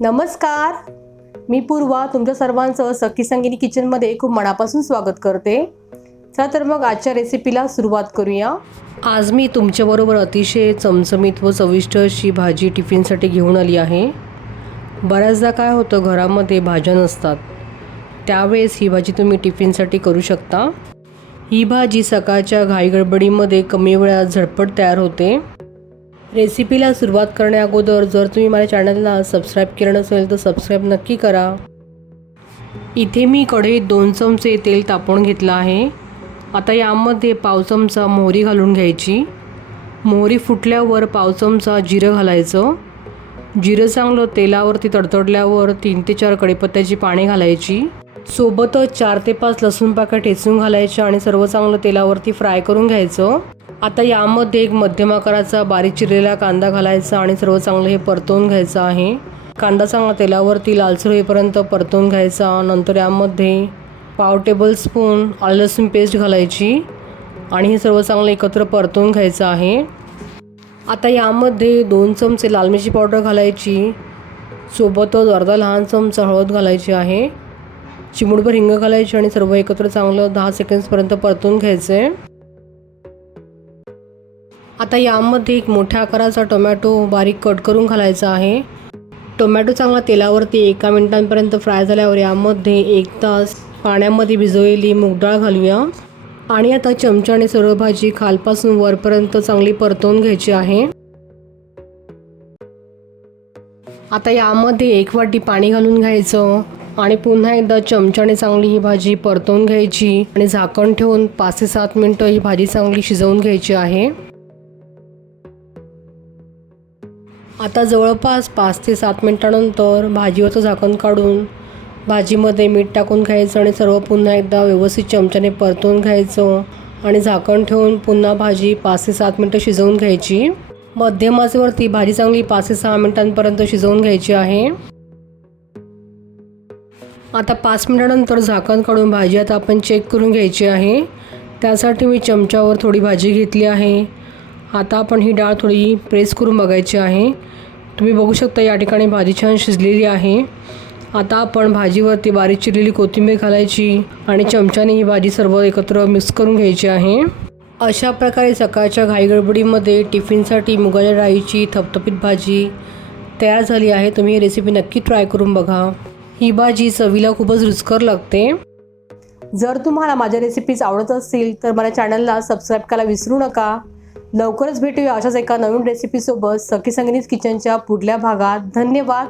नमस्कार. मी पूर्वा तुमच्या सर्वांचं सखी संगिनी किचनमध्ये खूप मनापासून स्वागत करते. चला तर मग आजच्या रेसिपीला सुरुवात करूया. आज मी तुमच्याबरोबर अतिशय चमचमीत व चविष्ट अशी भाजी टिफिनसाठी घेऊन आली आहे. बऱ्याचदा काय होतं घरामध्ये भाज्या नसतात. त्यावेळेस ही भाजी तुम्ही टिफिनसाठी करू शकता. ही भाजी सकाळच्या घाईगडबडीमध्ये कमी वेळात झटपट तयार होते. रेसिपीला सुरुवात करण्या अगोदर जर तुम्ही माझ्या चॅनलला सबस्क्राईब केलं नसेल तर सबस्क्राईब नक्की करा. इथे मी कढईत दोन चमचे तेल तापवून घेतलं आहे. आता यामध्ये पाव चमचा मोहरी घालून घ्यायची. मोहरी फुटल्यावर पाव चमचा जिरं घालायचं. जिरं चांगलं तेलावरती तडतडल्यावर तीन ते चार कढीपत्त्याची पाने घालायची. सोबतच चार ते पाच लसूण पाकळ्या ठेचून घालायच्या आणि सर्व चांगलं तेलावरती फ्राय करून घ्यायचं. आता यामध्ये एक मध्यम आकाराचा बारीक चिरलेला कांदा घालायचा आणि सर्व चांगलं हे परतवून घ्यायचं आहे. कांदा चांगला तेलावरती लालसर होईपर्यंत परतवून घ्यायचा. नंतर यामध्ये पाव टेबल स्पून आलं लसूण पेस्ट घालायची आणि हे सर्व चांगलं एकत्र परतवून घ्यायचं आहे. आता यामध्ये दोन चमचे लाल मिरची पावडर घालायची. सोबतच अर्धा लहान चमचा हळद घालायची आहे. चिमूटभर हिंग घालायची आणि सर्व एकत्र चांगलं दहा सेकंड्सपर्यंत परतून घ्यायचं. आहे आता यामध्ये एक मोठ्या आकाराचा टोमॅटो बारीक कट करून घालायचा आहे. टोमॅटो चांगला तेलावरती एका मिनिटांपर्यंत फ्राय झाल्यावर यामध्ये एक तास पाण्यामध्ये भिजवलेली मूगडाळ घालूया. आणि आता चमच्याने सर्व भाजी खालपासून वरपर्यंत चांगली परतवून घ्यायची आहे. आता यामध्ये एक वाटी पाणी घालून घ्यायचं आणि पुन्हा एकदा चमच्याने चांगली ही भाजी परतवून घ्यायची आणि झाकण ठेवून पाच ते सात मिनटं ही भाजी चांगली शिजवून घ्यायची आहे. आता जवळपास पाच ते सात मिनटानंतर भाजीवरचं झाकण काढून भाजीमध्ये मीठ टाकून घ्यायचं आणि सर्व पुन्हा एकदा व्यवस्थित चमच्याने परतून घ्यायचं आणि झाकण ठेवून पुन्हा भाजी पाच ते सात मिनटं शिजवून घ्यायची. मध्यम आचेवरती भाजी चांगली पाच ते सहा मिनटांपर्यंत शिजवून घ्यायची आहे. आता पाच मिनटानंतर झाकण काढून भाजी आता आपण चेक करून घ्यायची आहे. त्यासाठी मी चमच्यावर थोडी भाजी घेतली आहे. आता आपण ही डाळ थोडी प्रेस करून बघायची आहे. तुम्ही बघू शकता या ठिकाणी भाजी छान शिजलेली आहे. आता आपण भाजीवरती बारीक चिरलेली कोथिंबीर घालायची आणि चमच्याने ही भाजी सर्व एकत्र मिक्स करून घ्यायची आहे. अशा प्रकारे सकाळच्या घाईगडबडीमध्ये टिफिनसाठी मुगाच्या डाळीची थपथपीत भाजी तयार झाली आहे. तुम्ही ही रेसिपी नक्की ट्राय करून बघा. ही भाजी चवीला खूपच रुचकर लागते. जर तुम्हाला माझ्या रेसिपीज आवडत असतील तर मला चॅनलला सबस्क्राईब करायला विसरू नका. लवकरच भेटूया अशाच एका नवीन रेसिपीसोबत सखी संगीत किचनच्या पुढल्या भागात. धन्यवाद.